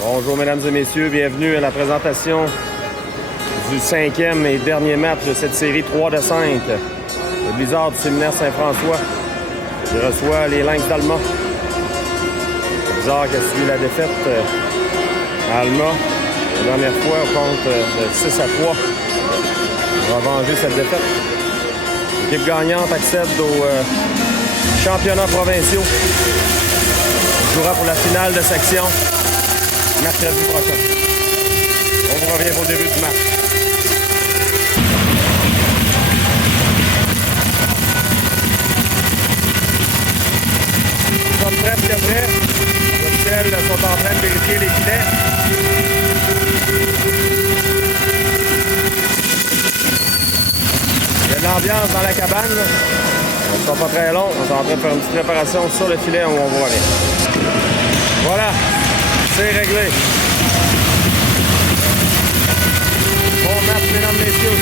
Bonjour mesdames et messieurs, bienvenue à la présentation du 5e et dernier match de cette série 3 de 5. Le Blizzard du séminaire Saint-François qui reçoit les Lynx d'Alma. Le Blizzard qui a suivi la défaite à Alma la dernière fois au compte de 6-3. On va venger cette défaite. L'équipe gagnante accède aux championnats provinciaux. On jouera pour la finale de section mercredi prochain. On vous revient au début du match. Nous sommes presque prêts. Les officiels sont en train de vérifier les filets. Il y a de l'ambiance dans la cabane. On ne sera pas très long. On est en train de faire une petite préparation sur le filet où on va aller. Voilà. C'est réglé. Bon match, mesdames, messieurs.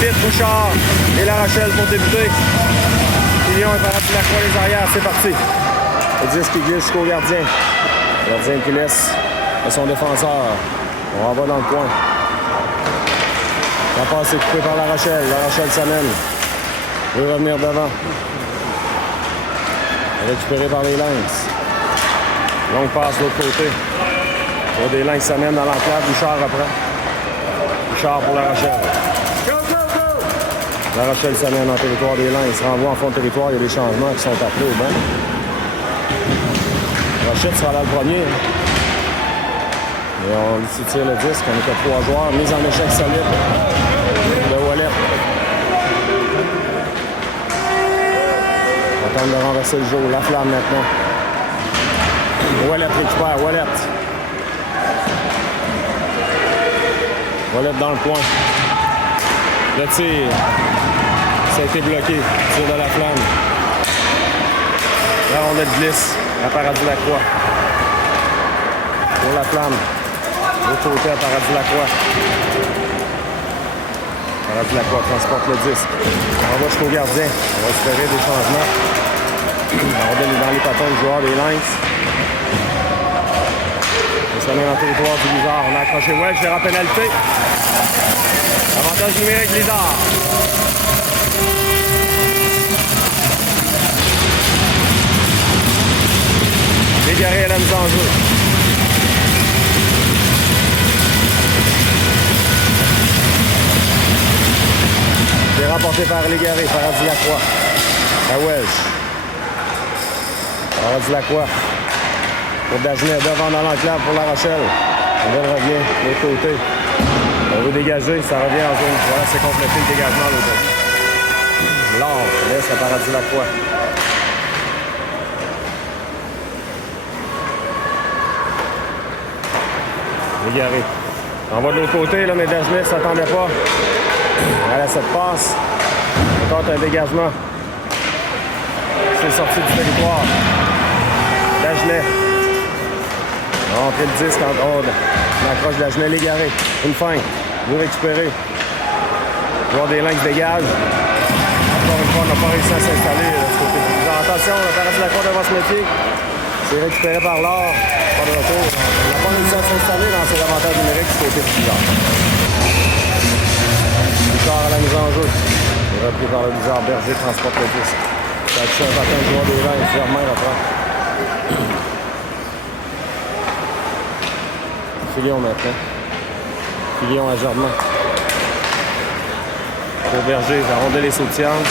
Pete Bouchard et La Rochelle pour débuter. Filion et Paradis Lacroix les arrières. C'est parti. Le disque qui glisse jusqu'au gardien. Le gardien qui laisse à son défenseur. On en va dans le coin. La passe est coupée par La Rochelle. La Rochelle s'amène. Veut revenir devant. Récupéré par les Lynx. Longue passe de l'autre côté. Des Lynx s'amènent dans l'enclave. Bouchard reprend. Bouchard pour La Rochelle. La Rochelle s'amène en territoire des Lynx. Renvoie en fond de territoire. Il y a des changements qui sont appelés au banc. La Rochelle sera là le premier. Et on lui tire le disque. On est à 3 joueurs. Mise en échec solide de Wallet. On tente de renverser le jeu. La flamme maintenant. Wallet récupère. Wallet. Wallet dans le coin. Le tir. Ça a été bloqué. Tir de la flamme. La rondelle glisse. À Paradis Lacroix. Pour la flamme. L'autre côté à Paradis Lacroix. Paradis Lacroix transporte le disque. On va jusqu'au gardien. On va espérer des changements. On va donner dans les patins le joueur des Lynx. On se met dans le territoire du Blizzard. On a accroché Welch, vers en pénalité. Avantage numérique Blizzard. Légaré à la mise en jeu. C'est remporté par Légaré, Paradis Lacroix. À Welch. Paradis Lacroix. Pour Dagenet, devant dans l'enclave pour La Rochelle. On revient de l'autre côté. On veut dégager, ça revient en zone. Voilà, c'est complété le dégagement de l'autre côté. L'or laisse à Paradis Lacroix. Légaré. On va de l'autre côté, là, mais Dagenet ne s'attendait pas à cette passe. On tente un dégagement. C'est sorti du territoire. Dagenet. Entrée le disque en haut. L'accroche de Dagenet. Légaré. Une fin. Vous récupérez. Le joueur des Lynx dégage. Encore une fois, on n'a pas réussi à s'installer de ce côté. Attention, le Paradis Lacroix devant ce métier. C'est récupéré par l'or. Pas de retour. On n'a pas réussi à s'installer dans ses avantages numériques du côté du Blizzard. Bouchard à la mise en jeu. Repris par le Blizzard. Berger transporte le disque. Ça a touché un patin du joueur des Lynx. Germain reprend. Filion maintenant. Filion à Germain. Pour Berger, la rondelle est sautillante.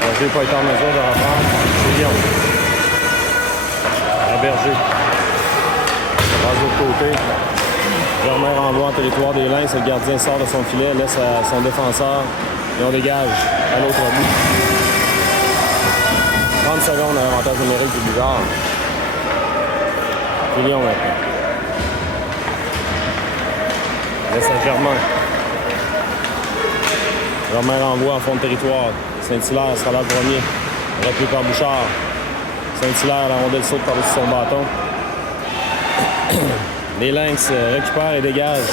Berger n'a pas été en mesure de reprendre. Filion. À Berger. On passe de l'autre côté. Germain renvoie en territoire des Lynx. Le gardien sort de son filet, laisse à son défenseur. Et on dégage à l'autre bout. 30 secondes à l'avantage numérique du Blizzard. Filion maintenant. Laisse à Germain. Germain renvoie en fond de territoire. Saint-Hilaire sera là le premier. Repris par Bouchard. Saint-Hilaire, la rondelle saute par-dessus son bâton. Les Lynx récupèrent et dégagent.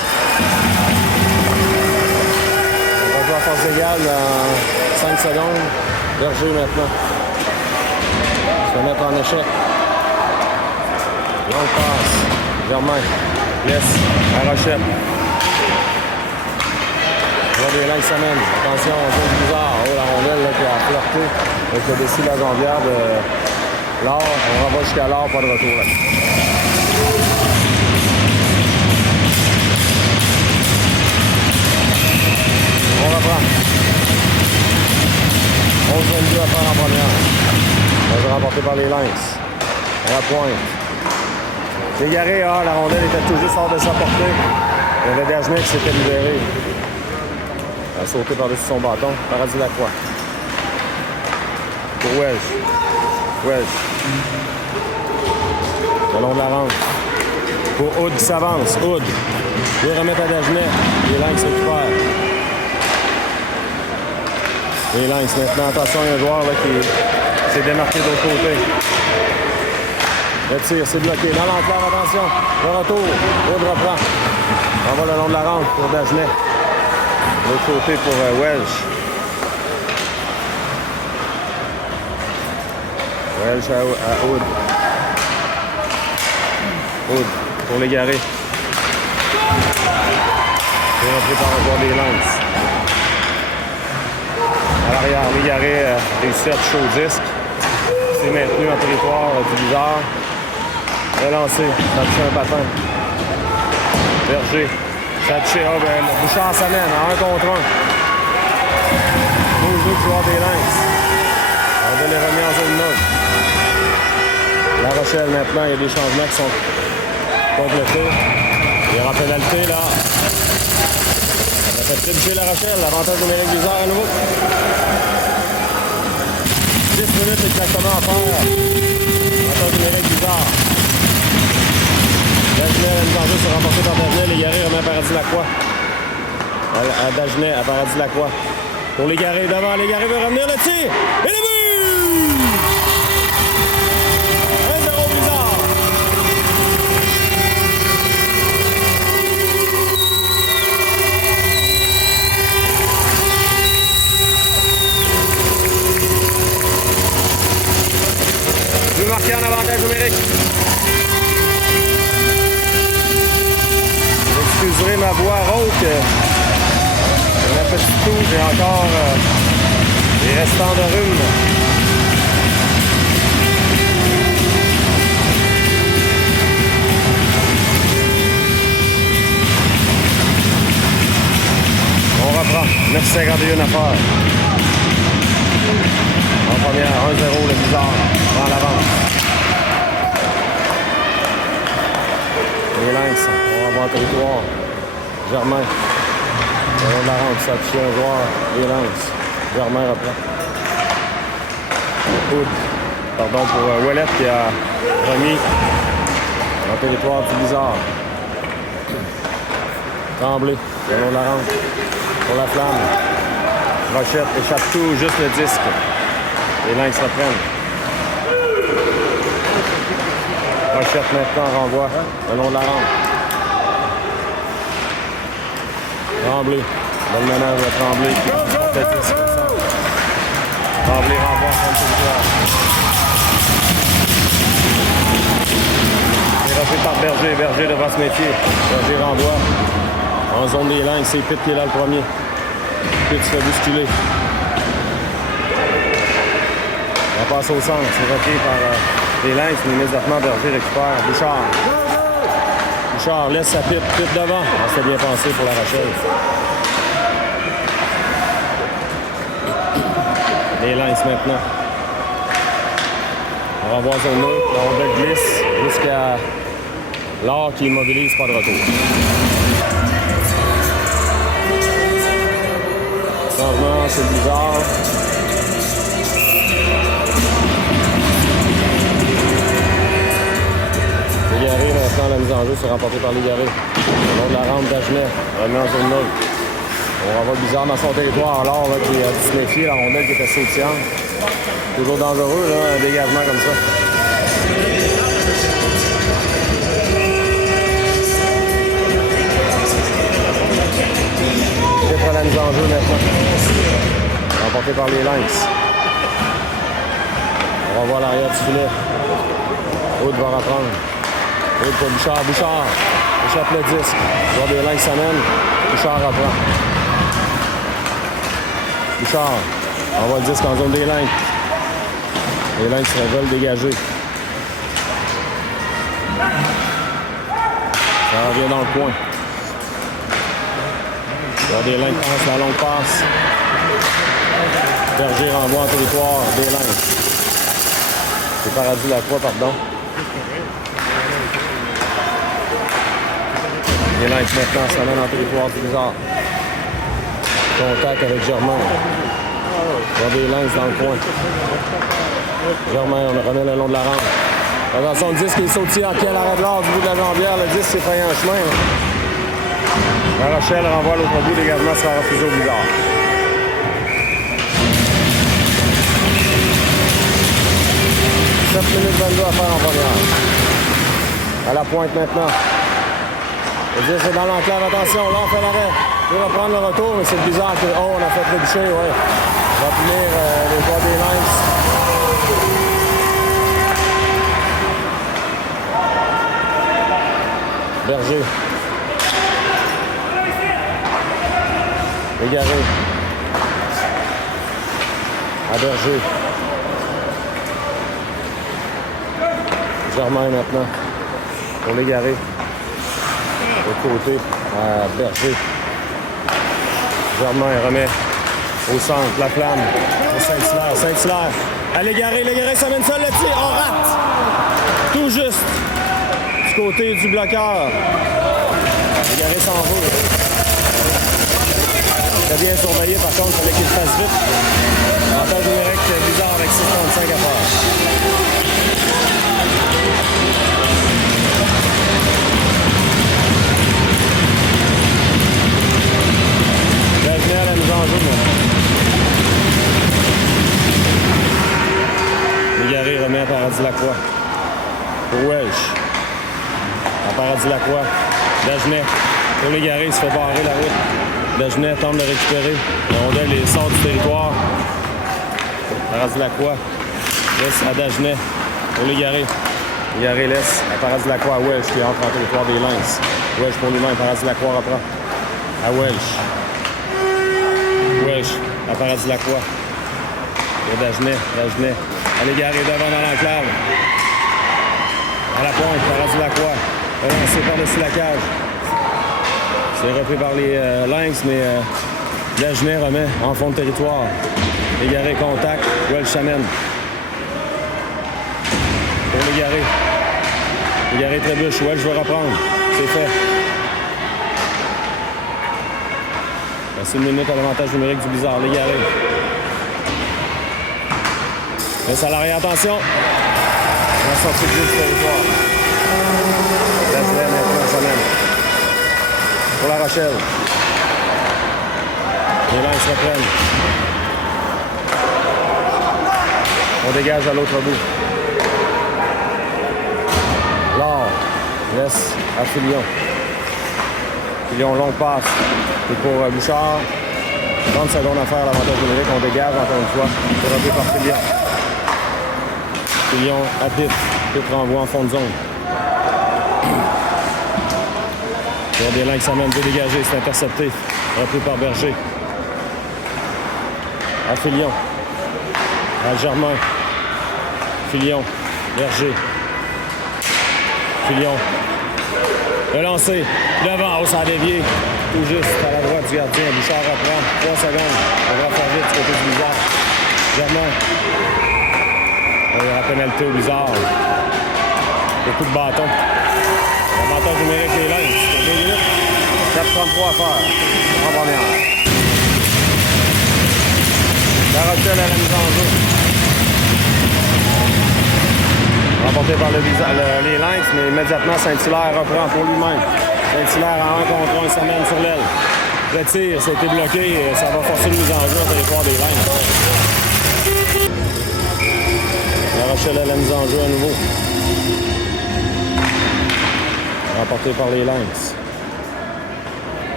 On va jouer à force égale dans 5 secondes. Berger maintenant. Se mettre en échec. Longue passe. Germain. Laisse. À Rochette. Là, des langues s'amènent. Attention, on joue bizarre. Oh, la rondelle là, qui a flirté avec le décis de la jambière de Laure. On renvoie jusqu'à Laure, pas de retour là. On reprend. 11-22 à faire en première. On va remporté par les Lynx. À la pointe. Légaré, la rondelle était tout juste hors de sa portée. Il y avait Dagenet qui s'était libéré. Il a sauté par-dessus son bâton. Paradis Lacroix. Pour Welsh. Welsh. Le long de la rampe. Pour Hood qui s'avance. Hood. Il va remettre à Dagenet. Les Lynx récupèrent. Les Lynx maintenant. Attention, il y a un joueur là, qui s'est démarqué de l'autre côté. Le tir, c'est bloqué. Dans l'enclave, attention. Le retour. Hood reprend. On va le long de la rampe pour Dagenet. De l'autre côté pour Welsh. Welsh à Hood. Hood pour Légaré. C'est rentré par un joueur des Lynx. À l'arrière, Légaré réussit à toucher au disque. C'est maintenu en territoire du bizarre. Relancé, ça a touché un patin. Berger. Ça a touché. Bouchard s'amène en 1 contre 1. Beau jeu du joueur des Lynx. On va les remis en zone neutre. La Rochelle maintenant, il y a des changements qui sont complétés. Il y aura pénalité là. Ça fait trébucher la Rochelle. L'avantage numérique bizarre à nouveau. 10 minutes exactement à faire. Avantage numérique bizarre. Dagenet, la mise en jeu, c'est remporté par Dagenet. Légaré remet à Paradis Lacroix. À Dagenet, à Paradis Lacroix. Pour Légaré devant. Légaré veut revenir le tir. Et le but! 1-0 bizarre. Vous marquez en avantage numérique. Excuserez ma voix rauque. Un petit coup, j'ai encore les restants de rhume. On reprend. 9,51 à faire. En première, 1-0, le bizarre. En l'avance. Les Lynx, on va voir le territoire. Germain. Le long de la rampe, ça a touché un joueur. Les Lynx. Germain reprend. Hood. Pardon pour Ouellet qui a remis dans le territoire du bizarre. Tremblay. Le long de la rampe. Pour la flamme. Rochette échappe tout, juste le disque. Les Lynx reprennent. Rochette maintenant renvoie le long de la rampe. Tremblay. Bonne manœuvre de Tremblay qui fait 10%. Tremblay renvoie en territoire. C'est refait par Berger. Berger devant ce métier. Berger renvoie. En zone des Lynx, c'est Pitt qui est là le premier. Pitt se fait bousculer. On passe au centre. C'est repris par les Lynx, mais immédiatement Berger récupère. Bouchard. Bouchard laisse sa Pitt. Pitt devant. C'est bien pensé pour la Rochelle. Les Lynx maintenant. On renvoie zone neutre. La rondelle glisse jusqu'à Laure qui immobilise, pas de retour. Changement, c'est bizarre. Légaré maintenant, la mise en jeu sera remportée par Légaré. Le long de la rampe Dagenet, remis en zone neutre. On renvoie bizarre dans son territoire alors là, qui a disqualifié la rondelle qui était sautillante. Toujours dangereux, là, un dégagement comme ça. L'arbitre à la mise en jeu maintenant. Remporté par les Lynx. On revoit l'arrière du filet. Aude va reprendre. Aude pour Bouchard. Bouchard. Échappe le disque. Joueur des Lynx s'amène. Bouchard reprend. Bouchard envoie le disque en zone des Lynx. Les Lynx veulent dégager. Ça revient dans le coin. Joueur des Lynx passe la longue passe. Berger renvoie en territoire des Lynx. C'est Paradis Lacroix, pardon. Les Lynx maintenant s'amènent en territoire du Blizzard. Contact avec Germain. Joueur des Lynx dans le coin. Germain, on remet le long de la rampe. Attention, le disque est sauté en pied à l'arrêt de l'or du bout de la jambière. Le disque s'est frayé un chemin. La Rochelle renvoie l'autre bout. Dégagement sera refusé au Blizzard. 7 minutes 22 à faire en première. À la pointe maintenant. Le disque est dans l'enclave. Attention, là on fait l'arrêt. Il va prendre le retour, mais c'est bizarre que. Oh, on a fait trébucher, ouais. On va punir les joueurs des Lynx. Berger. Légaré. À Berger. Germain maintenant. Pour Légaré. De côté à Berger. Germain remet au centre, la flamme. Pour Saint-Hilaire. Saint-Hilaire. À Légaré. Légaré s'amène seul le tir. On rate. Tout juste. Du côté du bloqueur. Légaré s'en va. Très bien surveillé par contre, il fallait qu'il fasse vite. Avantage numérique bizarre avec 6,35 à faire. Bienvenue à la mise en jeu. Légaré remet à Paradis Lacroix. Pour Welsh. À Paradis Lacroix. Dagenet. Pour Légaré, il se fait barrer la route. Dagenet tente de récupérer. La rondelle sort du territoire. Paradis Lacroix. Laisse à Dagenet. Pour Légaré. Légaré laisse à Paradis Lacroix à Welsh qui entre en territoire des Lynx. Welsh pour lui-même. Paradis Lacroix reprend. À Welsh. Welsh à Paradis Lacroix. Et Dagenet. Dagenet. À Légaré devant dans l'enclave. À la pointe. Paradis Lacroix. Relancé par-dessus la cage. C'est repris par les Lynx, mais Dagenet remet en fond de territoire. Légaré contact. Welsh s'amène. Pour Légaré. Légaré trébuche. Welsh veut reprendre. C'est fait. C'est une minute à l'avantage numérique du Blizzard. Légaré. Laisse à l'arrière. Attention. On va sortir du territoire. Dagenet maintenant s'amène. Pour La Rochelle. Les Lynx reprennent. On dégage à l'autre bout. Laure laisse à Filion. Filion, longue passe. Et pour Bouchard. 30 secondes à faire l'avantage numérique. On dégage encore une fois. C'est repris par Filion. Filion à Pitt. Pitt renvoie en fond de zone. Il y a des Lynx s'amènent de dégager, c'est intercepté. Repris par Berger. À Filion. À Germain. Filion. Berger. Filion. Le lancer. Devant. Oh, ça a dévié. Tout juste à la droite du gardien. Bouchard reprend. 3 secondes. On va faire vite du côté du Blizzard. Germain. Il y aura pénalité au Blizzard. Des coups de bâton. Avantage numérique des Lynx. 2 minutes. 4,33 à faire. En première. La Rochelle à la mise en jeu. Remporté par les Lynx, mais immédiatement Saint-Hilaire reprend pour lui-même. Saint-Hilaire en 1 contre 1 s'amène sur l'aile. Le tir, ça a été bloqué. Ça va forcer une mise en jeu au territoire des Lynx. La Rochelle à la mise en jeu à nouveau. Remporté par les Lynx.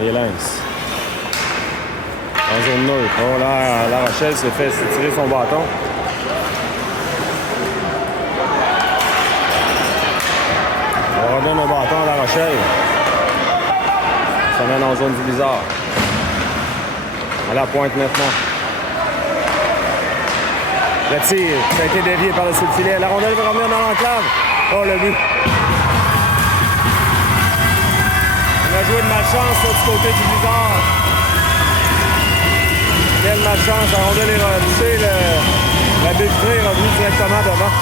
Les Lynx. En zone neutre. Oh, là, La Rochelle s'est fait tirer son bâton. On redonne un bâton à La Rochelle. Ça mène en zone du Blizzard. À la pointe maintenant. Le tir, ça a été dévié par-dessus le filet. La rondelle va revenir dans l'enclave. Oh, le but. On a joué de malchance là, du côté du Blizzard. Quelle malchance. La rondelle est repoussée. La baie vitrée est revenue directement devant.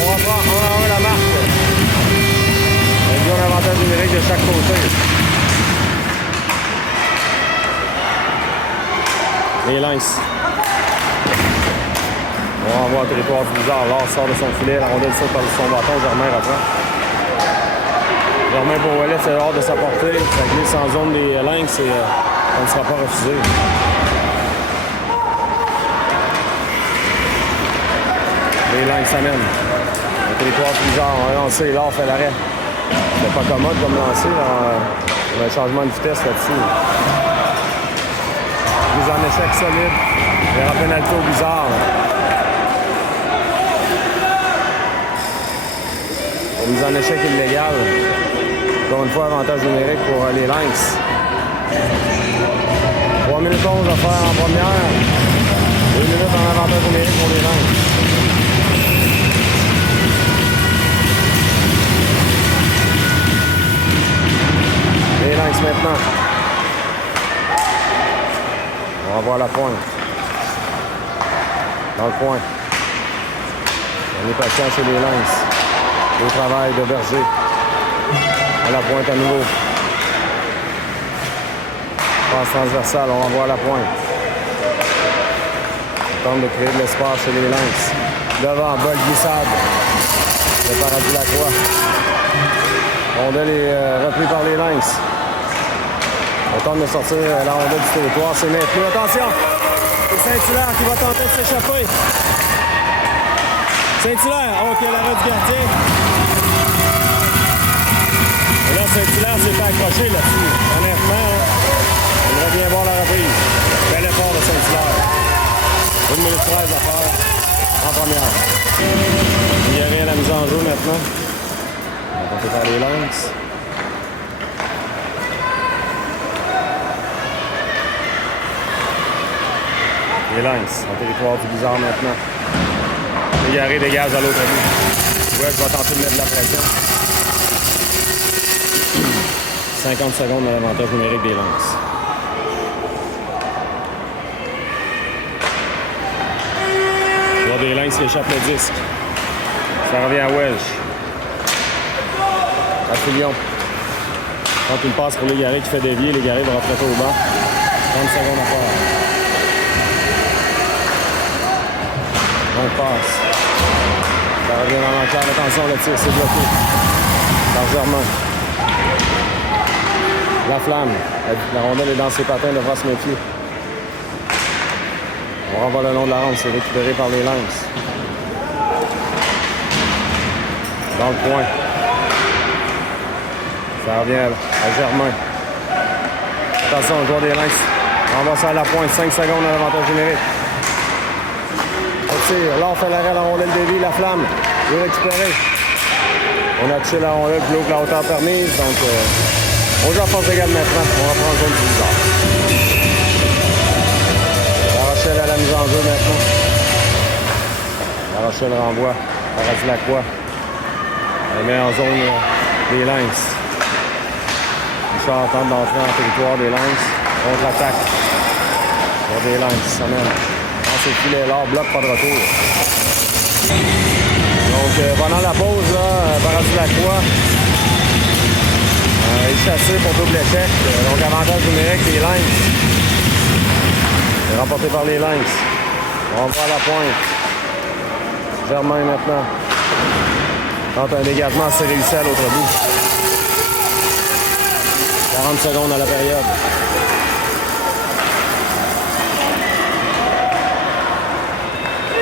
On reprend 1-1 la marque. On a un avantage numérique de chaque côté. Les Lynx. On renvoie au territoire du Blizzard. Lars sort de son filet. La rondelle saute par-dessus son bâton. Germain reprend. Germain Beauvalet, c'est hors de sa portée. Ça glisse en zone des Lynx et ça ne sera pas refusé. Les Lynx s'amènent. Le territoire du Blizzard. On a lancé. Lars fait l'arrêt. C'est pas commode comme lancer. On a un changement de vitesse là-dessus. Mise en échec solide. Il y aura pénalité au Blizzard. Pour mise en échec illégale. Encore une fois, avantage numérique pour les Lynx. 3 minutes 11 à faire en première. 2 minutes en avantage numérique pour les Lynx. Les Lynx maintenant. On va voir la pointe. Dans le coin. On est patient chez les Lynx. Le travail de Berger. À la pointe à nouveau. Passe transversale, on renvoie à la pointe. On tente de créer de l'espace chez les Lynx. Devant, bol glissade. Le Paradis Lacroix. Rondelle est repris par les Lynx. On tente de sortir la rondelle du territoire. C'est maintenu. Attention! C'est Saint-Hilaire qui va tenter de s'échapper. Saint-Hilaire, OK, l'arrêt du gardien. Et là, Saint-Hilaire s'est fait accrocher là-dessus. Honnêtement, on devrait bien voir la reprise. Bel effort de Saint-Hilaire. 1 minute 13 à faire en première. Il y a rien à la mise en jeu maintenant. On va faire les Lynx. Les Lynx, en territoire du Blizzard maintenant. Légaré dégage à l'autre bout. West va tenter de mettre de la pression. 50 secondes à l'avantage numérique des Lynx. Le joueur des Lynx qui échappe le disque. Ça revient à Welsh. À Fillon. Quand une passe pour Légaré qui fait dévier, Légaré va retraiter au banc. 30 secondes à faire. On passe. Ça revient dans l'enclave. Attention, le tir, c'est bloqué. Par Germain. La flamme. La rondelle est dans ses patins, elle devra se méfier. On renvoie le long de la rampe, c'est récupéré par les Lynx. Dans le coin. Ça revient à Germain. Attention, le joueur des Lynx. On va ça à la pointe, 5 secondes à l'avantage numérique. Là, on fait l'arrêt à la rondelle dévie, la flamme. Il est récupéré. On a touché la rondelle plus haut que la hauteur permise. Donc, on joue à force égale maintenant. On va prendre zone du Blizzard. La Rochelle à la mise en jeu maintenant. La Rochelle renvoie. Paradis Lacroix. Elle met en zone des Lynx. Richard tente d'entrer en territoire des Lynx. Contre-attaque. Pour des Lynx, ça mène. C'est le filet là, bloc, pas de retour. Donc, pendant la pause, Paradis Lacroix est chassé pour double échec. Donc, avantage numérique des Lynx. C'est remporté par les Lynx. On va à la pointe. Germain maintenant. Tente un dégagement, c'est réussi à l'autre bout. 40 secondes à la période.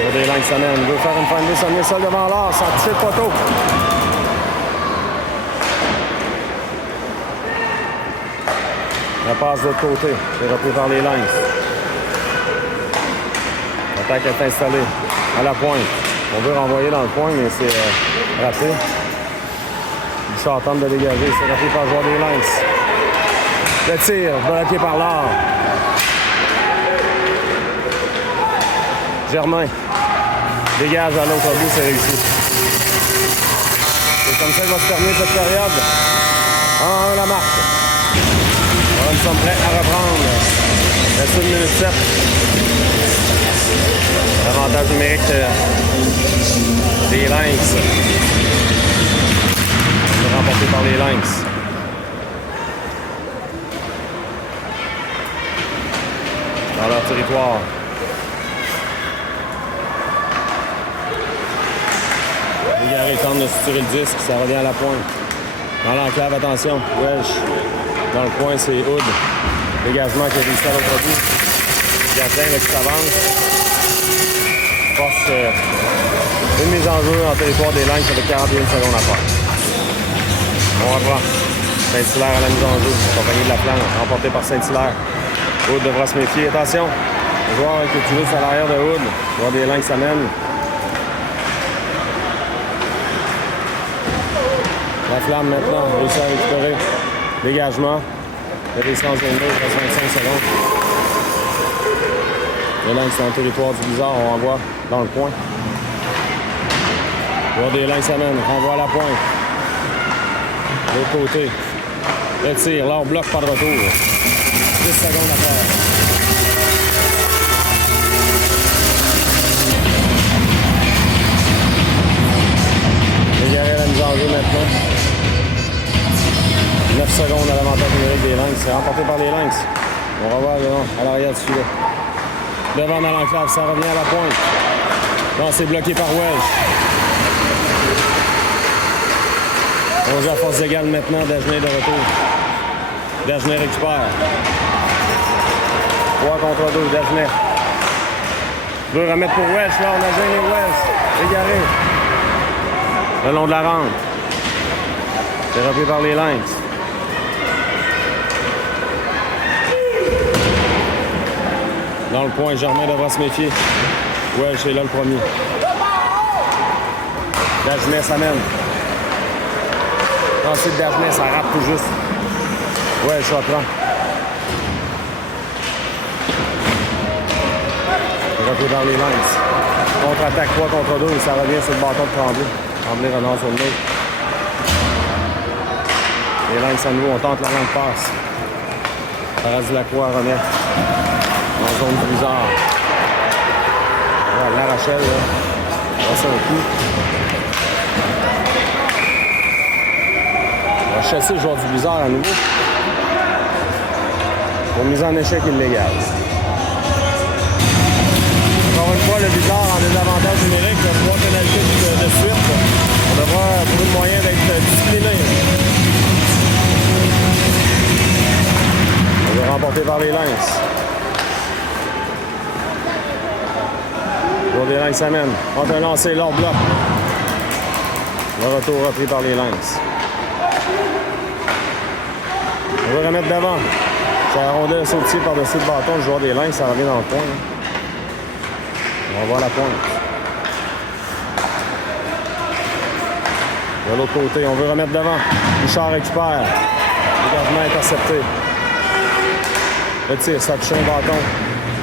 Pour des Lynx s'amène. Il veut faire une fin de sonner ça devant l'or. Ça tire pas tôt. La passe de l'autre côté. C'est repris par les Lynx. L'attaque est installée à la pointe. On veut renvoyer dans le point, mais c'est raté. Bouchard tente de dégager. C'est repris par le joueur des Lynx. Le tir, bloqué par l'or. Germain. Dégage à l'autre bout, c'est réussi. C'est comme ça qu'il va se terminer cette période. 1-1 la marque. Alors, nous sommes prêts à reprendre. Reste 1 minute 7. L'avantage numérique des Lynx. Remporté par les Lynx. Dans leur territoire. Légaré tente de suturer le disque, ça revient à la pointe. Dans l'enclave, attention, Welsh. Dans le coin, c'est Hood. Dégagement qui a réussi à l'autre bout. Gardien qui s'avance. Force une mise en jeu en territoire des Lynx avec 41 secondes à faire. On reprend. Saint-Hilaire à la mise en jeu, accompagné de la flanque, remporté par Saint-Hilaire. Hood devra se méfier. Attention, le joueur qui est utilisé à l'arrière de Hood. Le joueur des Lynx s'amène. La flamme maintenant, réussit à récupérer. Dégagement. La distance de 25 secondes. Les Lynx dans le territoire du Blizzard, on renvoie dans le coin. Le joueur des Lynx s'amène, renvoie à la pointe. De l'autre côté. Le tir, là on bloque par le retour. 10 secondes à faire. Légaré la mise en jeu maintenant. 9 secondes à l'avantage numérique des Lynx. C'est remporté par les Lynx. On va voir à l'arrière de celui-là. Devant dans l'enclave, ça revient à la pointe. Non, c'est bloqué par Welsh. On joue à force égale maintenant. Dagenet de retour. Dagenet récupère. 3 contre 2. Dagenet. Veut remettre pour Welsh. Là, on a gêné Welsh. Égaré. Le long de la rampe. C'est repris par les Lynx. Dans le point, Germain devra se méfier. Welsh est là le premier. Dagenet s'amène. Ensuite, Dagenet, ça rate tout juste. Welsh reprend. Repris par les Lynx. Contre-attaque 3 contre 2 et ça revient sur le bâton de Tremblay. Tremblay renonce sur le nez. Les Lynx à nouveau, on tente la longue passe. Paradis-Lacroix remet. En zone bizarre. Voilà, La Rachelle, là. Là, c'est un coup. On va chasser le joueur du Blizzard à nouveau. Pour mise en échec illégale. Encore une fois, le Blizzard en désavantage numérique, 3 pénalités de suite. On devra trouver le moyen d'être discipliné. On est remporté par les Lynx. Le des Lynx s'amène. Contre un lancer, l'or bloc. Le retour repris par les Lynx. On va remettre devant. Ça a rondé sauté par-dessus le bâton. Le joueur des Lynx, ça revient dans le coin. On va voir la pointe. De l'autre côté, on veut remettre devant. Bouchard récupère. Dégagement intercepté. Le tir, ça touche un bâton.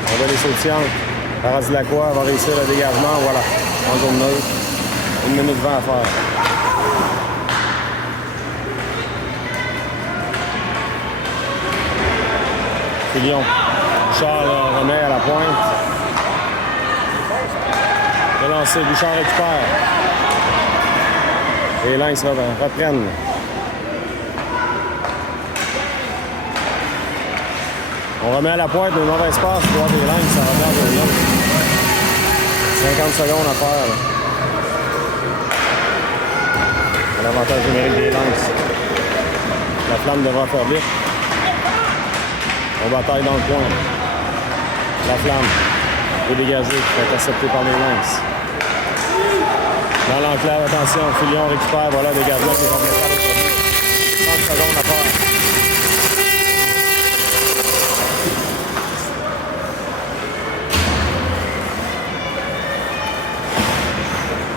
On va les sautillantes. Paradis-Lacroix va réussir le dégagement. Voilà, en zone neutre. 1 minute 20 à faire. Fillon. Bouchard remet à la pointe. Le lancer, Bouchard récupère. Les Lynx reprennent. On remet à la pointe, une mauvaise passe, pour des Lynx, ça revient à 50 secondes à faire. Là. L'avantage numérique des Lynx. La flamme devra faire vite. On bataille dans le coin. La flamme. est dégagé, qui est intercepté par les Lynx. Dans l'enclave, attention, Filion récupère, voilà, dégagement qui est complété à l'autre côté. 30 secondes à faire.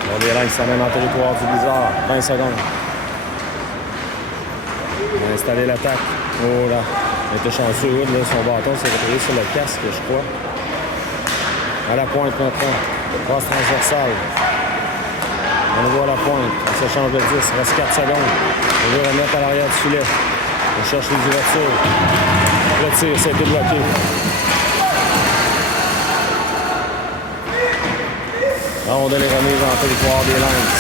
Bon, les Lynx s'amènent en territoire du Blizzard. 20 secondes. On va installer l'attaque. Oh là, il était chanceux, Wood, là, son bâton s'est retiré sur le casque, je crois. À la pointe maintenant. Passe transversale. On voit à la pointe. On s'échange de 10. Il reste 4 secondes. On veut remettre à l'arrière du filet. On cherche les ouvertures. Le tir, ça a été bloqué. La rondelle est remise en territoire des Lynx.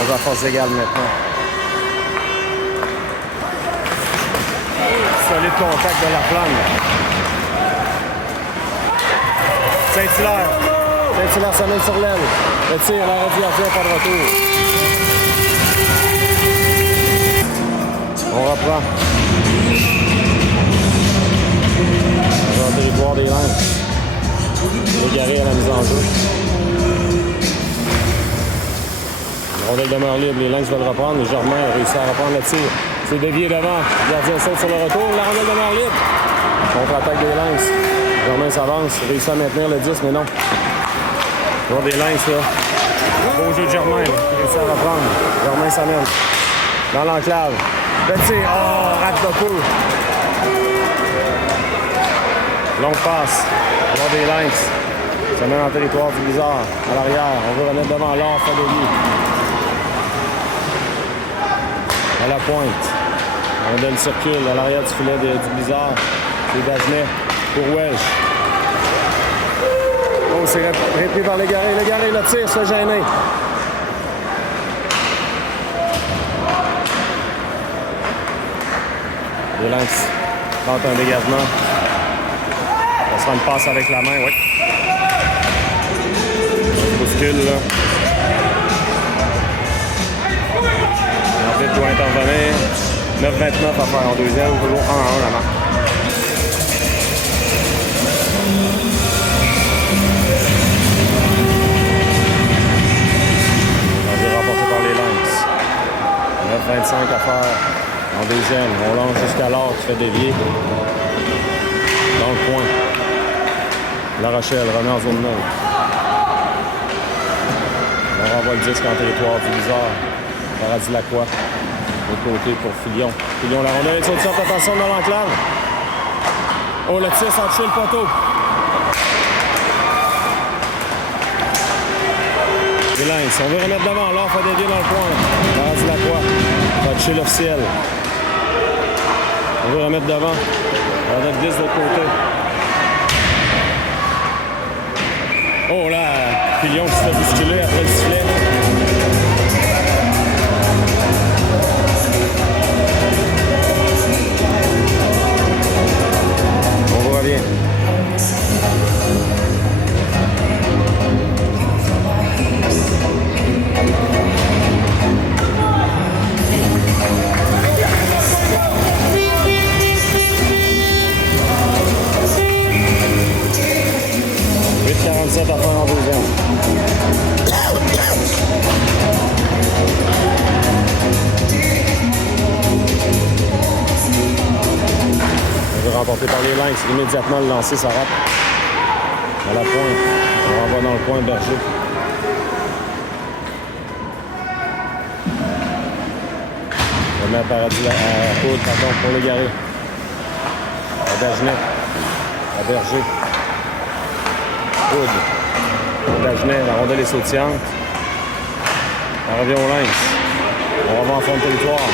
On va à force égale maintenant. Solide contact de la flamme. Saint-Hilaire. Saint-Hilaire s'amène sur l'aile. Le tir, la radiation, pas de retour. On reprend. On va en territoire des Lynx. Légaré à la mise en jeu. La rondelle demeure libre. Les Lynx veulent reprendre. Les Germain réussit à reprendre le tir. C'est dévié devant. Le gardien saute sur le retour. La rondelle demeure libre. Contre-attaque des Lynx. Germain s'avance. Réussit à maintenir le 10, mais non. Bon, des Lynx, là. Beau jeu de Germain. Réussit à reprendre. Germain s'amène. Dans l'enclave. Le tir. Oh, rate de coup. Longue passe. Bon, des Lynx. S'amène en territoire du Blizzard. À l'arrière. On veut remettre devant l'or Fadeli. À la pointe. Rondelle circule à l'arrière du filet du Blizzard. C'est Dagenet pour Welsh. Oh, c'est repris par Légaré. Légaré, le tir, se fait gêner. Les Lynx tentent un dégagement. On se fait une passe avec la main, oui. On bouscule, là. L'arbitre doit intervenir. 9-29 à faire en deuxième, toujours 1-1 la marque. Remporté par les Lynx. 9-25 à faire en deuxième. On lance jusqu'à l'or qui fait dévier. Dans le coin. La Rochelle remet en zone 9. On renvoie le disque en territoire du Blizzard. Paradis Lacroix. De côté pour Filion. Filion, la rondelle est au-dessus, attention dans l'enclave. Oh, le tir sans toucher le poteau. Les Lynx, on veut remettre devant. Là, on fait dévier dans le coin. Paradis Lacroix. Va toucher l'officiel. On veut remettre devant. On a 10 de l'autre côté. Oh là, Filion qui se fait bousculer après le sifflet. On voit bien. À faire en deuxième. On veut remporter par les Lynx. Immédiatement le lancer, ça rate. À la pointe. On renvoie dans le coin Berger. On met à Paradis à Poudre, pardon, pour Légaré. À Dagenet. À Berger. Poudre. Dagenet, la rondelle est sautillante. On revient au Lynx. On va en fond de territoire.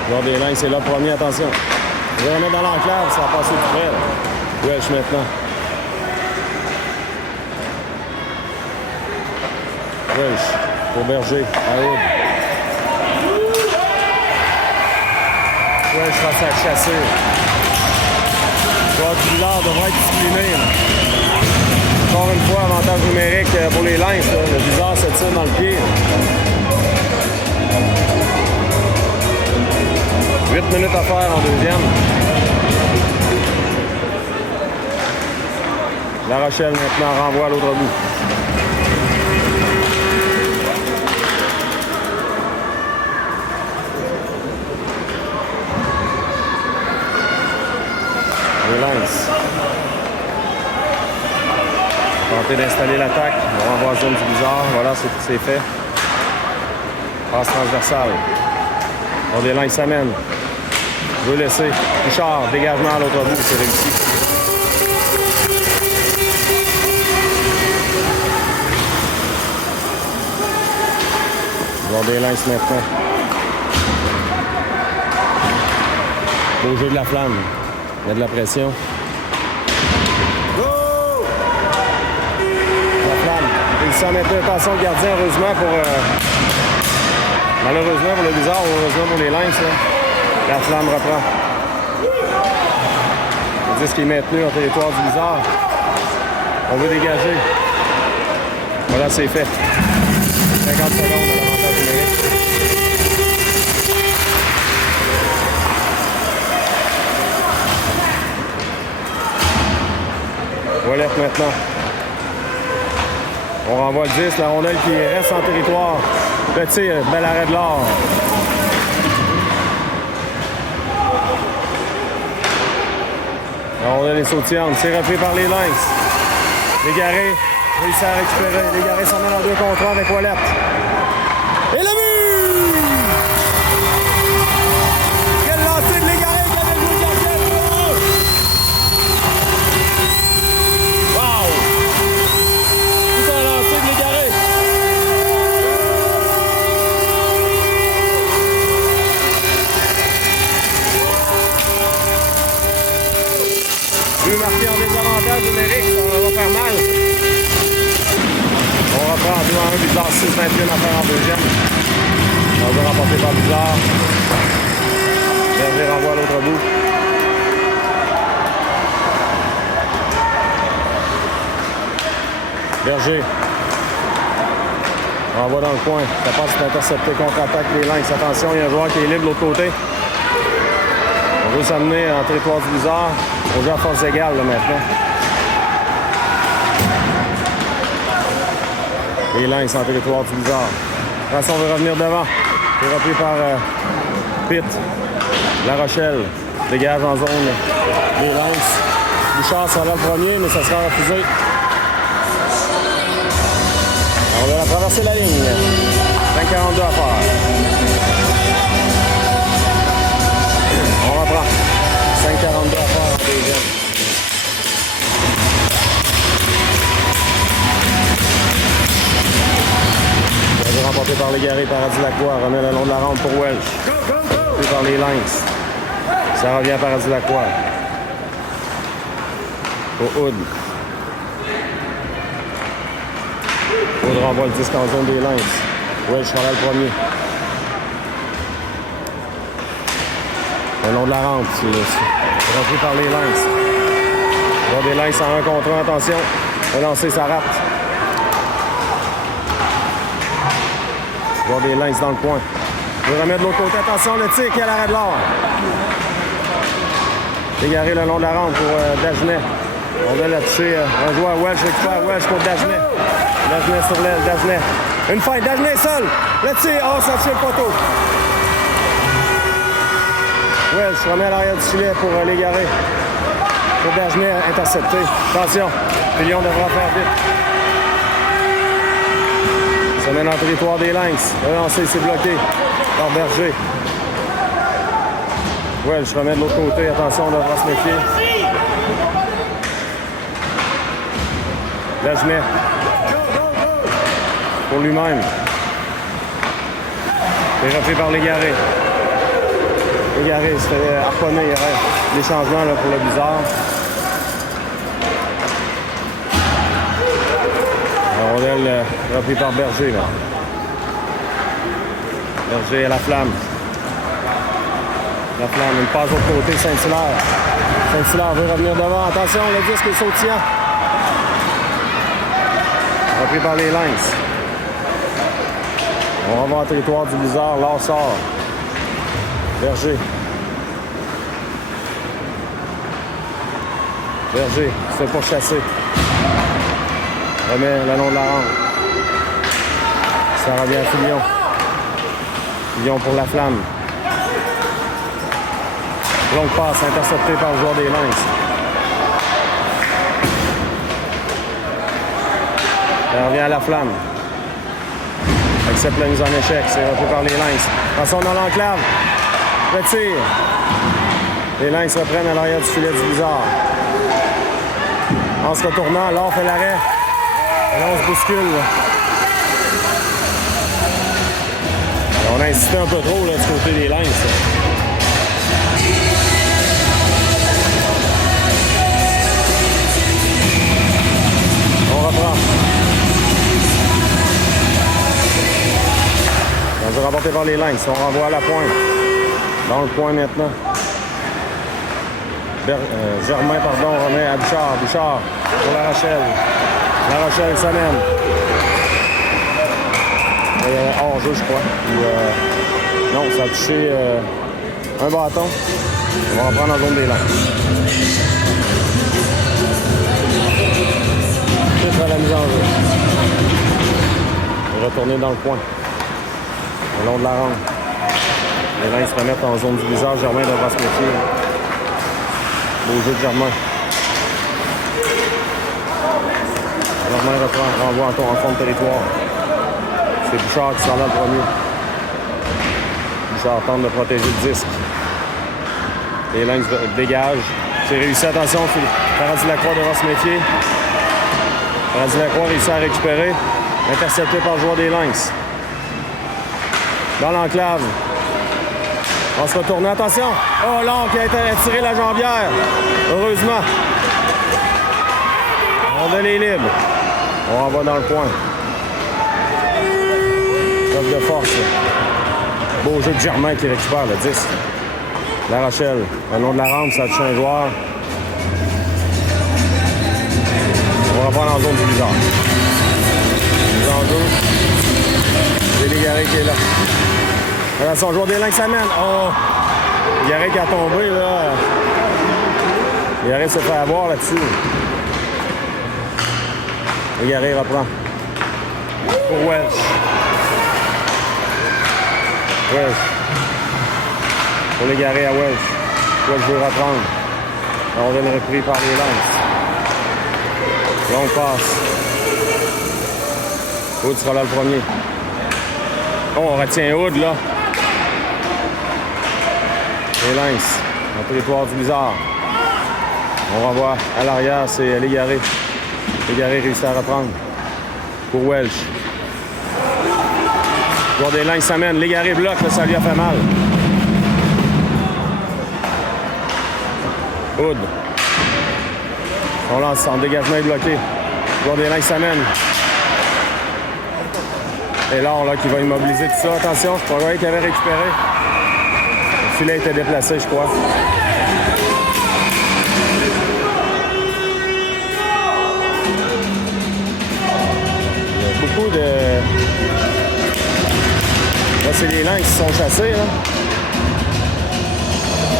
Le joueur des Lynx est là premier, attention. On va remettre dans l'enclave, ça va passer tout près. Welsh maintenant. Welsh pour Berger, à Hood. Welsh va se chasser. Le joueur du Villard devrait être discipliné. Encore une fois, avantage numérique pour les Lynx. Le Blizzard se tire dans le pied. 8 minutes à faire en deuxième. La Rochelle maintenant renvoie à l'autre bout. Les Lynx. Tenter d'installer l'attaque. On renvoie à zone du bizarre. Voilà, c'est fait. Passe transversale. On des Lynx s'amène. Veut laisser. Richard, dégagement à l'autre bout, c'est réussi. Ils ont des Lynx maintenant. Beau jeu de la flamme. Il y a de la pression. La flamme. Il s'en mettait attention le gardien, heureusement pour... malheureusement pour le bizarre, heureusement pour les Lynx. La flamme reprend. Le disque est maintenu en territoire du bizarre. On veut dégager. Voilà, c'est fait. 50 secondes à l'avantage numérique. Ouellette maintenant. On renvoie le 10, la rondelle qui reste en territoire. Le tir, bel arrêt de l'or. La rondelle est sautillante. C'est repris par les Lynx. Légaré réussit à récupérer. Légaré s'en met en 2 contre 1 avec Ouellette. Et le but! Quel lancer de Légaré qui avait joué le gardien. Wow! Tout un lancer de Légaré. But marqué en désavantage numérique, ça va faire mal. On reprend en 2-1, Bizarre 6-21 à faire en deuxième. On va remporter par Bizarre. Berger renvoie à l'autre bout. Berger. Renvoie dans le coin. Capable d'intercepter contre-attaque les Lynx. Attention, il y a un joueur qui est libre de l'autre côté. On veut s'amener en territoire du Bizarre. On joue à force égale là, maintenant. Les Lynx en territoire du Bizarre. Attention, on veut revenir devant. C'est repris par Pitt. La Rochelle. Dégage en zone. Les Lynx. Bouchard sera là le premier, mais ça sera refusé. On va traverser la ligne. 5,42 à faire. On reprend. 5,42 à faire en deuxième. Bien remporté par Légaré, Paradis Lacroix. Remet le long de la rampe pour Welch. Puis par les Lynx. Ça revient à Paradis Lacroix. Au Hood. Hood renvoie le disque en zone des Lynx. Welch sera là le premier. Le long de la rampe, c'est repris par les Lynx. Il y a des Lynx en 1 contre 1, attention. Le lancer, ça rate. Il y a des Lynx dans le coin. Il veut remettre de l'autre côté, attention, le tir qui est à l'arrêt de l'or. Égaré le long de la rampe pour Dagenet. On va là-dessus un joueur Welch, récupère Welch pour Dagenet. Dagenet sur l'aile, Dagenet. Une feinte, Dagenet seul. Le tir, oh, ça tue le poteau. Welch remet à l'arrière du filet pour Légaré. Pour Dagenet intercepté. Attention, Filion devra faire vite. Ça mène dans le territoire des Lynx. Le lancer, c'est bloqué par Berger. Welch remet de l'autre côté. Attention, on devra se méfier. Dagenet. Pour lui-même. C'est repris par Légaré. Légaré se fait harponner. Il y aurait des changements là, pour le bizarre. La rondelle repris par Berger. Là. Berger à la flamme. La flamme, une passe de l'autre côté, Saint-Hilaire. Saint-Hilaire veut revenir devant. Attention, le disque est sautillant. Repris par les Lynx. On va voir le territoire du Blizzard. L'or sort. Berger. Berger se fait pourchasser. Remet le long de la rampe. Ça revient à Filion. Filion pour la flamme. Longue passe interceptée par le joueur des Lynx. Ça revient à la flamme. Accepte la mise en échec. C'est repris par les Lynx. Attention dans l'enclave. Le tir. Les Lynx reprennent à l'arrière du filet du Blizzard. En se retournant, Laure fait l'arrêt. Là, on se bouscule. On a insisté un peu trop là, du côté des Lynx. On reprend. On va rapporter par les Lynx. On renvoie à la pointe. Dans le point maintenant. Germain, remet à Bouchard. Bouchard pour La Rochelle. La Rochelle s'amène. Hors-jeu, je crois. Puis, non, ça a touché un bâton. On va reprendre en zone des Lynx. Titre à la mise en jeu. Retourner dans le coin. Le long de la rampe. Les Lynx se remettent en zone du Blizzard. Germain devra se méfier. Beau jeu de Germain. Germain reprend, renvoie en fond de territoire. C'est Bouchard qui s'en va le premier. Bouchard tente de protéger le disque. Les Lynx dégagent. C'est réussi, attention, Paradis Lacroix devra se méfier. Paradis Lacroix réussit à récupérer. Intercepté par le joueur des Lynx. Dans l'enclave. On se retourne. Attention! Oh, Long qui a tiré la jambière. Heureusement. On donne les libres. On renvoie dans le coin. Preuve de force. Beau jeu de Germain qui récupère le 10. La Rochelle. Le long de la rampe, ça touche un joueur. On va reprendre en zone du Blizzard. En jeu. C'est Légaré qui est là. Attention, joueur des Lynx s'amène. Oh! Légaré qui a tombé, là. Légaré se fait avoir là-dessus. Légaré reprend. Pour Welch. Welch. Pour Légaré à Welch. Welch veut reprendre. On vient de repris par les Lynx. Longue passe. Hood sera là le premier. Oh, on retient Hood, là. Les Lynx, en territoire du Blizzard. On renvoie à l'arrière, c'est Légaré. Légaré réussit à reprendre. Pour Welch. Le joueur des Lynx s'amène. Légaré bloque, là, ça lui a fait mal. Hood. On lance en dégagement est bloqué. Le joueur des Lynx s'amène. Et là, qui va immobiliser tout ça. Attention, c'est pas vrai qu'il avait récupéré. Le filet était déplacé, je crois. Il y a beaucoup de... Là, c'est les Lynx qui sont chassés, là.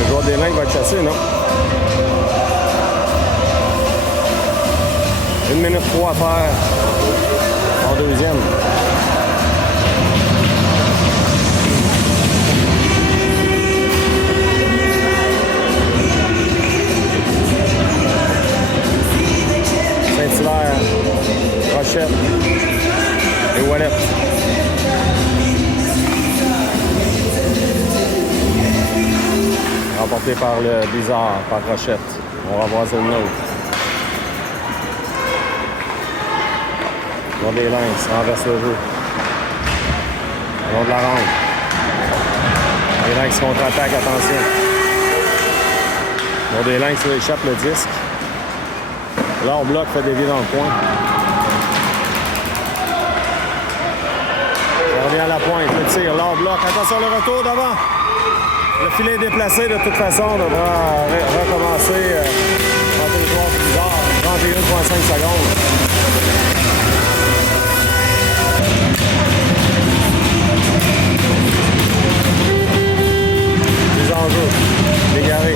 Le joueur des Lynx va être chassé, non? 1 minute 3 à faire en deuxième. Saint-Hilaire, Rochette et Wallet. Remporté par le Blizzard, par Rochette. On va voir zone neutre. Le long des Lynx renverse le jeu. Le long de la rampe. Les Lynx contre-attaque, attention. Le long des Lynx échappe le disque. Là, on bloque, fait dévier dans le coin. On revient à la pointe, le tir, là, on bloque. Attention, le retour devant. Le filet est déplacé, de toute façon, on devra recommencer en territoire du Blizzard. 31,5 secondes. Les enjeux. Légaré.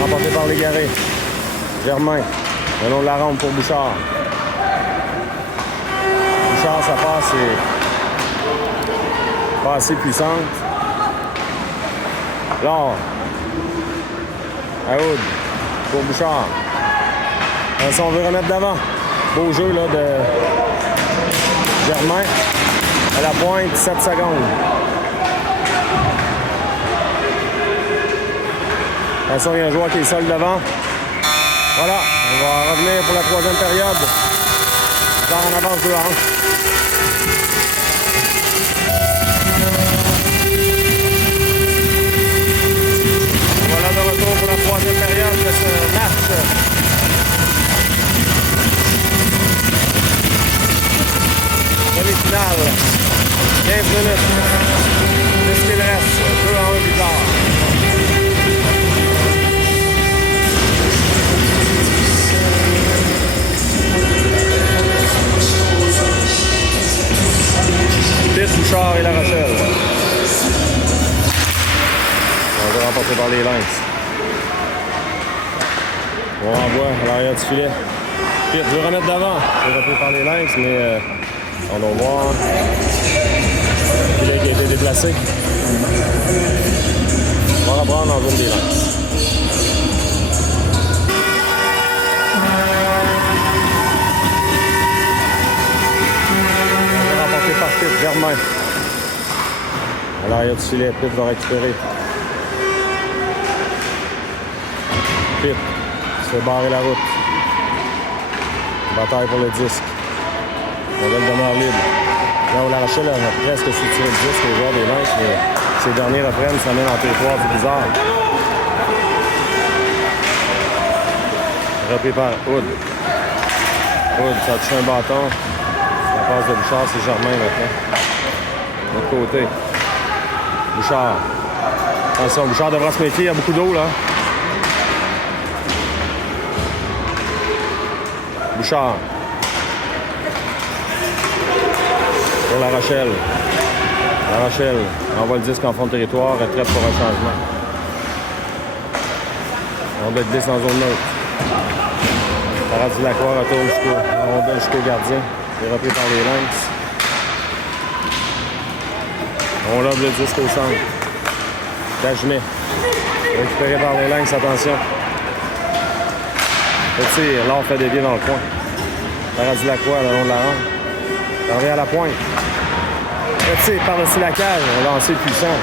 Remporté par Légaré. Germain, le long de la rampe pour Bouchard. Bouchard, sa passe est pas assez puissante. Là, Aoud pour Bouchard. On veut remettre d'avant. Beau jeu là, de Germain. À la pointe, 7 secondes. Attention, il y a un joueur qui est seul devant. Voilà, on va revenir pour la troisième période. Dans en avance 2-1. Voilà de retour pour la troisième période de ce match. Demi-finale. 15 minutes. C'est ce qu'il reste. 2-1 plus tard. Bouchard et La Rochelle. On va remporter par les Lynx. On envoie à l'arrière du filet. Pitt veut remettre d'avant. C'est repris par les Lynx, mais on va voir. Le filet qui a été déplacé. On va reprendre en zone des Lynx. Par Pitt, Germain. À l'arrière du filet, Pitt va récupérer. Pitt se fait barrer la route. Bataille pour le disque. On va le demeure libre. Là où La Rochelle a presque suturé le disque aux joueurs des Lynx, mais ces derniers reprennent, ça mène en territoire du Blizzard. Repris par Hood. Hood, ça a touché un bâton. La passe de Bouchard, c'est Germain maintenant. De l'autre côté. Bouchard. Attention, Bouchard devra se méfier, il y a beaucoup d'eau là. Bouchard. Pour La Rochelle. La Rochelle envoie le disque en fond de territoire, retraite pour un changement. On doit être 10 en zone neutre. Paradis Lacroix retourne jusqu'au gardien. C'est repris par les Lynx. On lobe le disque au centre. Dagenet. Récupéré par les Lynx, attention. Le tir, là on fait dévier dans le coin. Paradis Lacroix, le long de la rampe. On revient à la pointe. Le tir par-dessus la cage, un lancer puissant.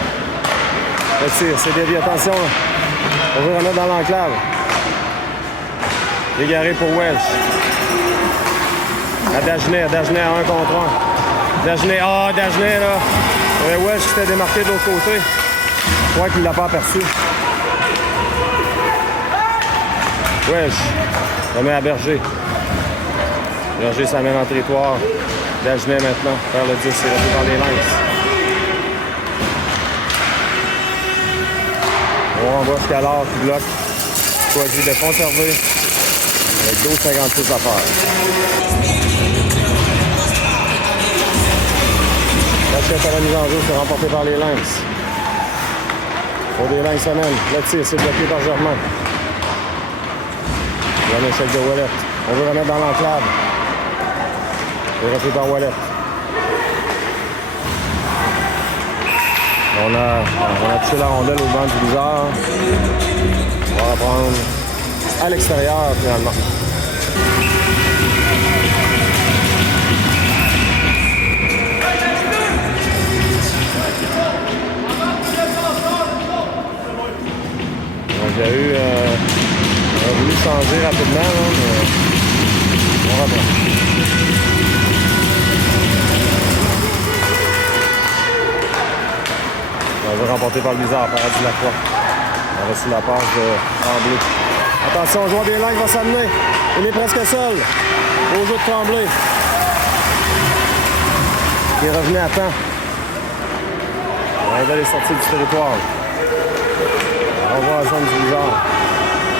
Le tir, c'est dévié, attention. On veut remettre dans l'enclave. Égaré pour Welch. À Dagenet à 1 contre 1. Dagenet là. Il y avait Welch qui s'était démarqué de l'autre côté. Je crois qu'il ne l'a pas aperçu. Welch remet à Berger. Berger s'amène en territoire. Dagenet maintenant, vers le 10, c'est repris par les Lynx. On renvoie Scalard qui bloque. Choisit de conserver. Avec 12,56 à faire. La chef à la mise en jeu, c'est remporté par les Lynx. Pour des Lynx semaine. Le tir, c'est bloqué par Germain. Il y a un échec de Wallet. On veut remettre dans l'enclave. C'est repris par Wallet. On a touché la rondelle au banc du Blizzard. On va reprendre à l'extérieur finalement. Donc il y a eu... on a voulu changer rapidement, là, mais on reprend. On va remporter par le Blizzard, Paradis Lacroix. On a reçu la passe de Tremblay. Attention, le joueur des Lynx va s'amener. Il est presque seul. Au jeu de Tremblay. Il est revenu à temps. Randall est sorti du territoire. On voit la zone du Blizzard.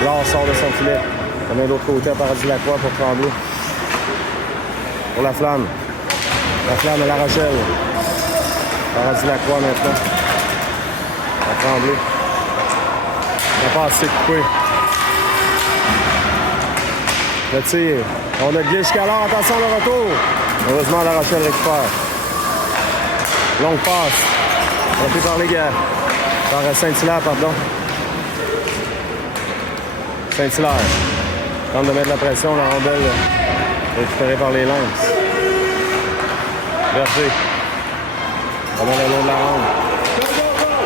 L'or sort de son filet. On est de l'autre côté à Paradis Lacroix pour Tremblay. Pour la Flamme. La Flamme à La Rochelle. Paradis Lacroix maintenant. À Tremblay. La passe s'est coupée. Le tir. On a de jusqu'à l'heure. Attention, le retour. Heureusement, La Rochelle récupère. Longue passe. Repris par les gars. Par Saint-Hilaire, pardon. Saint-Hilaire. Tente de mettre la pression. La rondelle récupérée par les Lynx. Berger. Remet le long de la ronde.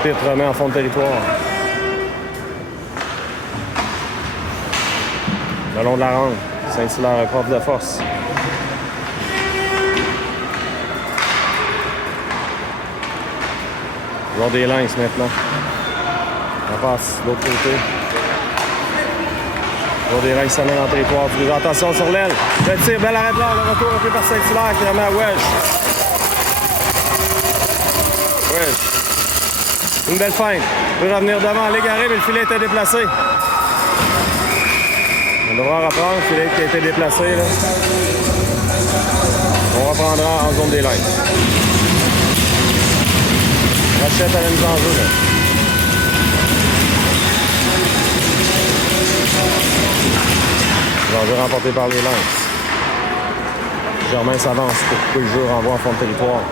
Pitt remet en fond de territoire. Le long de la ronde. Saint-Hilaire, prof de force. Joueur des Lynx maintenant. On passe de l'autre côté. Joueur des Lynx s'amène en territoire. Attention sur l'aile. Le tir, bel arrêt de l'or. Le retour repris par Saint-Hilaire qui remet à Wedge. Wedge. Une belle feinte. Il peut revenir devant. Légaré, mais le filet était déplacé. On devra reprendre. Le filet qui a été déplacé. Là. On reprendra en zone des Lynx. Rachette à la mise en jeu. Là. L'enjeu remporté par les Lynx. Germain s'avance pour couper le jeu, renvoie en fond de territoire.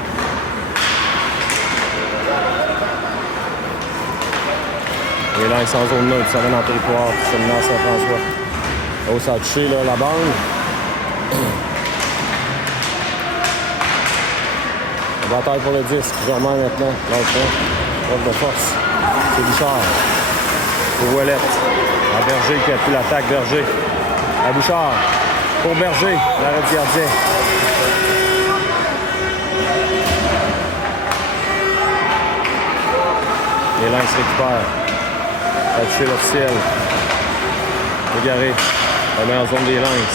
Les Lynx en zone neutre, ça mène en territoire, cheminant Saint-François. Oh, ça a touché là, la bande. Bataille pour le disque. Germain maintenant. L'autre de force. C'est Bouchard. Pour Ouellette. À Berger qui a pris l'attaque. Berger. À Bouchard. Pour Berger. L'arrêt du gardien. Les Lynx récupèrent. Ça a touché l'officiel. Égaré. La meilleure zone des Lynx.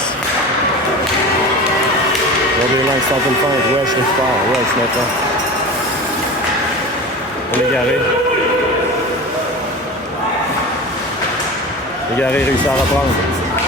Les Lynx tentent une feinte. Wesh récupère. Wesh maintenant. Pour Légaré. Légaré réussit à reprendre.